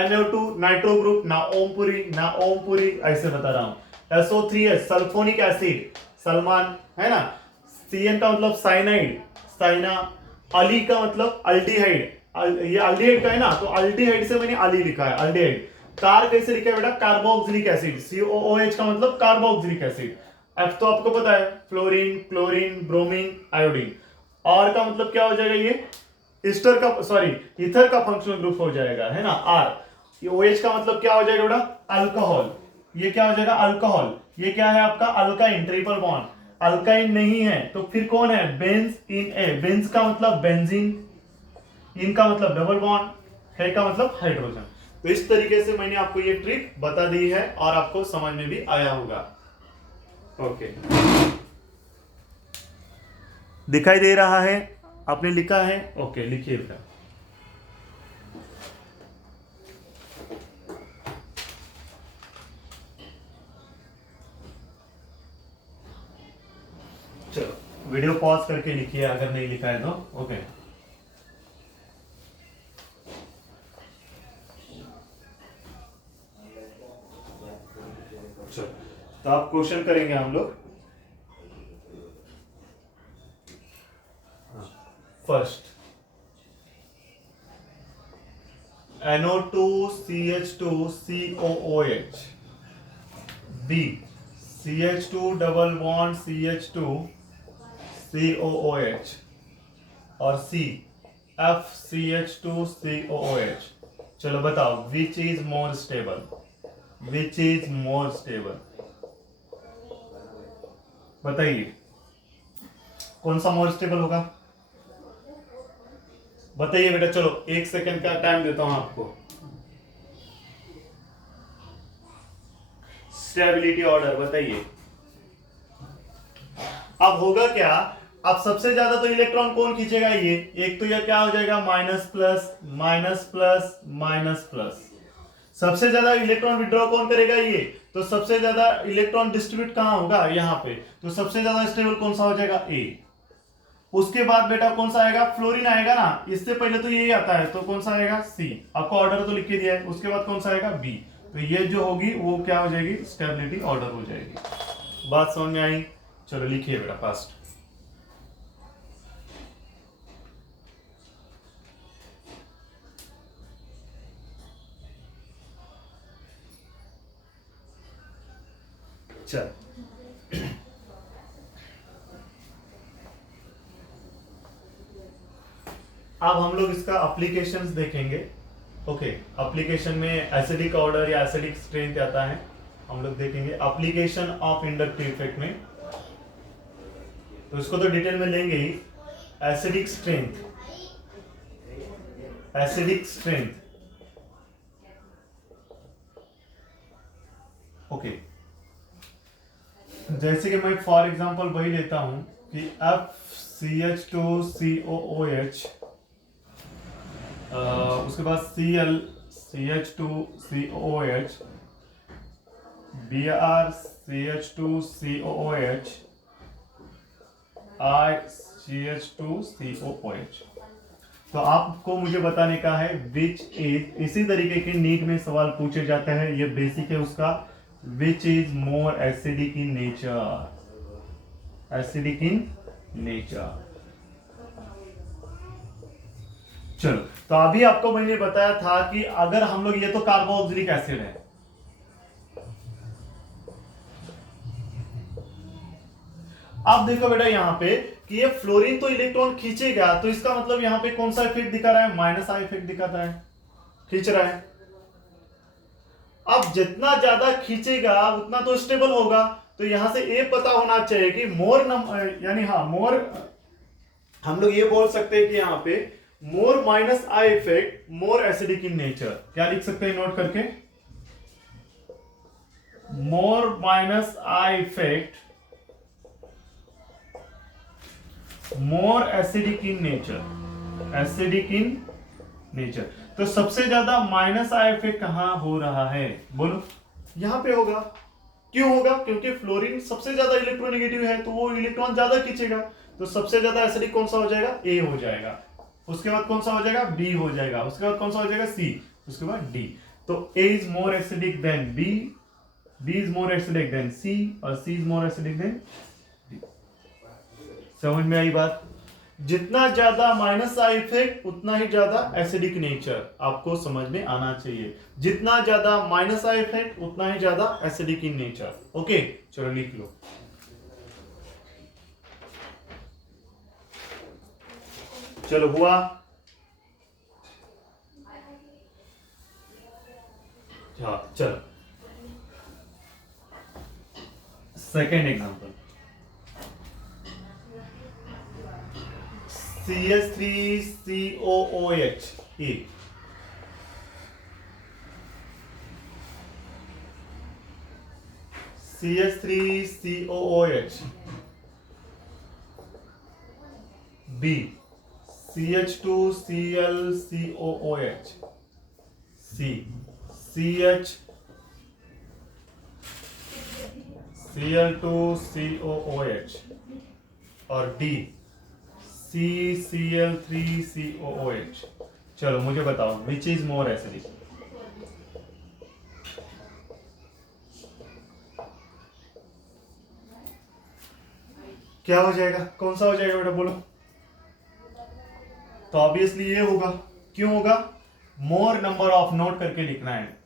NO2 nitro group, ना ओमपुरी, ना ओमपुरी, ऐसे बता रहा हूं। SO3H सल्फोनिक एसिड सलमान, है ना। CN का मतलब साइनाइड, साइना। अली का मतलब अल्डिहाइड, ये अल्डिहाइड का है ना, तो अल्डिहाइड से मैंने अली लिखा है, अल्डिहाइड। कार कैसे लिखा है बेटा, कार्बोक्सिलिक एसिड, COOH का मतलब कार्बोक्सिलिक एसिड। F तो आपको पता है, फ्लोरीन, क्लोरीन, ब्रोमीन, आयोडीन। और का मतलब क्या हो जाएगा, ये ईस्टर का, सॉरी ईथर का फंक्शनल ग्रुप हो जाएगा, है ना। R ये OH का मतलब क्या हो जाएगा बेटा, अल्कोहल। ये क्या हो जाएगा, अल्कोहल। ये क्या है आपका, अल्काइन ट्रिपल बॉन्ड। अल्काइन नहीं है तो फिर कौन है, बेंज इन ए। बेंज का मतलब बेंजीन, इनका मतलब डबल बॉन्ड, है का मतलब हाइड्रोजन। तो इस तरीके से मैंने आपको ये ट्रिक बता दी है और आपको समझ में भी आया होगा। ओके, दिखाई दे रहा है, आपने लिखा है। ओके लिखिए बेटा। चलो वीडियो पॉज करके लिखिए अगर नहीं लिखा है तो। ओके चलो, तो आप क्वेश्चन करेंगे हम लोग। First NO2 CH2 COOH, B CH2 double bond CH2 COOH, और C FCH2 COOH। चलो बताओ which is more stable, which is more stable, बताइए कौन सा मोर स्टेबल होगा, बताइए बेटा। चलो 1 सेकंड का टाइम देता हूं आपको। स्टेबिलिटी ऑर्डर बताइए। अब होगा क्या, अब सबसे ज्यादा तो इलेक्ट्रॉन कौन खींचेगा, ये एक तो ये क्या हो जाएगा, minus plus minus plus minus plus. सबसे ज्यादा इलेक्ट्रॉन विड्रॉ कौन करेगा? ये। तो सबसे ज्यादा इलेक्ट्रॉन डिस्ट्रीब्यूट कहां होगा? यहां पे। तो सबसे ज्यादा स्टेबल कौन सा हो जाएगा? ए। उसके बाद बेटा कौन सा आएगा? फ्लोरीन आएगा ना, इससे पहले तो यही आता है, तो कौन सा आएगा? सी। आपको ऑर्डर तो लिख के दिया है। उसके बाद कौन सा आएगा? बी। तो ये जो होगी वो क्या हो जाएगी? स्टेबिलिटी ऑर्डर हो जाएगी। बात समझ में आई? चलो लिखिए बेटा फास्ट। चल अब हम लोग इसका एप्लीकेशंस देखेंगे। ओके, एप्लीकेशन में एसिडिक ऑर्डर या एसिडिक स्ट्रेंथ आता है, हम लोग देखेंगे एप्लीकेशन ऑफ इंडक्टिव इफेक्ट में। तो इसको तो डिटेल में लेंगे ही। Acidic strength, acidic strength. Okay, जैसे कि मैं फॉर एग्जांपल वही लेता हूं कि FCH2COOH, उसके बाद Cl CH2COOH, Br CH2COOH, I CH2COOH। तो आपको मुझे बताने का है विच इज, इसी तरीके के नीट में सवाल पूछे जाते हैं, ये बेसिक है उसका। Which is more acidic in nature, acidic in nature. चलो, तो अभी आपको मैंने बताया था कि अगर हम लोग, ये तो कार्बोक्सिलिक एसिड है, अब देखो बेटा यहां पे कि ये फ्लोरीन तो इलेक्ट्रॉन खींचेगा, तो इसका मतलब यहां पे कौन सा इफेक्ट दिखा रहा है? माइनस आई इफेक्ट दिखाता है, खींच रहा है। अब जितना ज्यादा खींचेगा उतना तो स्टेबल होगा। तो यहां से ये पता होना चाहिए कि मोर यानी हाँ मोर, हम लोग ये बोल सकते हैं कि यहां पे more minus I effect more acidic in nature. क्या लिख सकते हैं नोट करके? More minus I effect more acidic in nature, acidic in nature. तो सबसे ज्यादा माइनस आई इफेक्ट कहां हो रहा है? बोलो। यहां पे होगा। क्यों होगा? क्योंकि फ्लोरीन सबसे ज्यादा इलेक्ट्रोनेगेटिव है, तो वो इलेक्ट्रॉन ज्यादा खींचेगा। तो सबसे ज्यादा एसिडिक कौन सा हो जाएगा? ए हो जाएगा। उसके बाद कौन सा हो जाएगा? बी हो जाएगा। उसके बाद कौन सा हो जाएगा? सी। उसके बाद डी। तो A is more acidic than B, B is more acidic than C, और C is more acidic than D. समझ में आई बात? जितना ज्यादा माइनस आई इफेक्ट उतना ही ज्यादा एसिडिक नेचर, आपको समझ में आना चाहिए। जितना ज्यादा माइनस आई इफेक्ट उतना ही ज्यादा एसिडिक इन नेचर। ओके, चलो लिख लो। चलो हुआ। हाँ चलो, second example. CH3COOH E, CH3COOH B, CH2ClCOOH C, CHCl2COOH और D CCl3COOH। चलो मुझे बताओ विच इज मोर एसिडिक? क्या हो जाएगा? कौन सा हो जाएगा बेटा? बोलो। तो ऑब्वियसली ये होगा। क्यों होगा? मोर नंबर ऑफ, नोट करके लिखना है,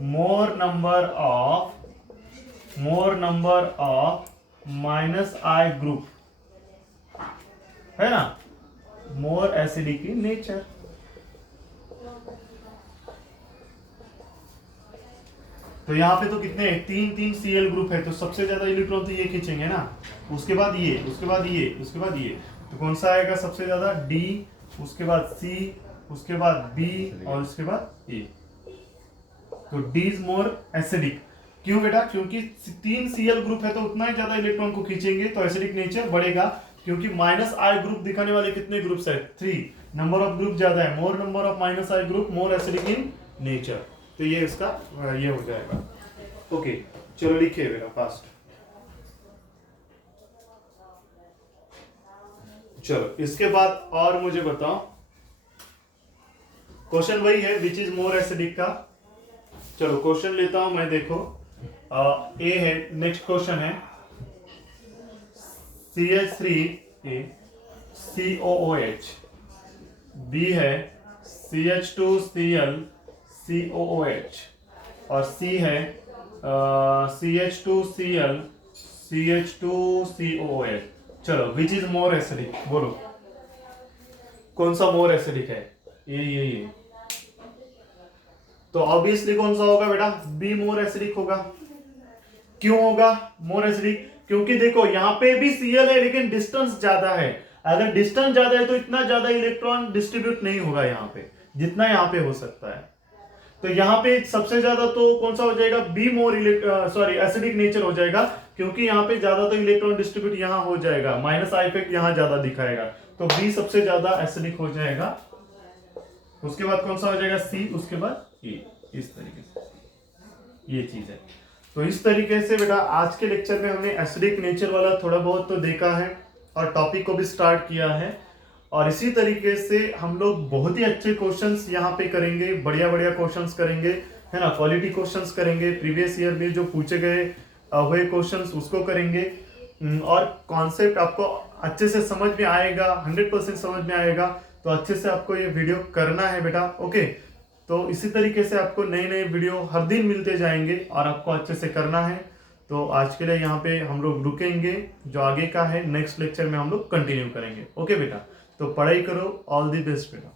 मोर number of minus I group है ना, मोर एसिडिक इन नेचर। तो यहां पे तो कितने? तीन Cl ग्रुप है, तो सबसे ज्यादा इलेक्ट्रॉन तो ये खींचेंगे ना। उसके बाद ये, उसके बाद ये, उसके बाद ये, तो कौन सा आएगा सबसे ज्यादा? D, उसके बाद C, उसके बाद B और उसके बाद A। तो D इज मोर एसिडिक। क्यों बेटा? क्योंकि 3 Cl ग्रुप है तो उतना ही ज्यादा इलेक्ट्रॉन को खींचेंगे, तो एसिडिक नेचर बढ़ेगा। क्योंकि माइनस आई ग्रुप दिखाने वाले कितने ग्रुप्स है? 3। नंबर ऑफ ग्रुप ज्यादा है, मोर number of minus I group more acidic in nature. तो ये इसका ये हो जाएगा। ओके, चलो लिखिए मेरा फास्ट। चलो इसके बाद और मुझे बताओ, क्वेश्चन वही है विच इज मोर एसिडिक का। चलो क्वेश्चन लेता हूं मैं, देखो ए है, नेक्स्ट क्वेश्चन है CH3 COOH, बी है CH2Cl COOH, और सी है CH2Cl CH2COOH। चलो विच इज मोर एसिडिक, बोलो कौन सा मोर एसिडिक है? ये तो ऑब्वियसली कौन सा होगा बेटा? बी मोर एसिडिक होगा। क्यों होगा मोर एसिडिक? क्योंकि देखो यहाँ पे भी Cl है लेकिन डिस्टेंस ज्यादा है। अगर डिस्टेंस ज्यादा है तो इतना ज्यादा इलेक्ट्रॉन डिस्ट्रीब्यूट नहीं होगा यहाँ पे जितना यहाँ पे हो सकता है। तो यहाँ पे सबसे ज्यादा तो कौन सा हो जाएगा? बी मोर एसिडिक नेचर हो जाएगा, क्योंकि यहाँ पे ज्यादा तो इलेक्ट्रॉन डिस्ट्रीब्यूट यहाँ हो जाएगा, माइनस आई इफेक्ट यहाँ ज्यादा दिखाएगा, तो बी सबसे ज्यादा एसिडिक हो जाएगा। उसके बाद कौन सा हो जाएगा? सी, उसके बाद ए। इस तरीके से ये चीज है। तो इस तरीके से बेटा आज के लेक्चर में हमने एसिडिक नेचर वाला थोड़ा बहुत तो देखा है और टॉपिक को भी स्टार्ट किया है, और इसी तरीके से हम लोग बहुत ही अच्छे क्वेश्चंस यहाँ पे करेंगे, बढ़िया बढ़िया क्वेश्चंस करेंगे, है ना, क्वालिटी क्वेश्चंस करेंगे, प्रीवियस ईयर में जो पूछे गए हुए क्वेश्चंस उसको करेंगे, और कॉन्सेप्ट आपको अच्छे से समझ में आएगा, 100% समझ में आएगा। तो अच्छे से आपको ये वीडियो करना है बेटा, ओके। तो इसी तरीके से आपको नए नए वीडियो हर दिन मिलते जाएंगे और आपको अच्छे से करना है। तो आज के लिए यहाँ पे हम लोग रुकेंगे, जो आगे का है नेक्स्ट लेक्चर में हम लोग कंटिन्यू करेंगे, ओके बेटा। तो पढ़ाई करो, ऑल दी बेस्ट बेटा।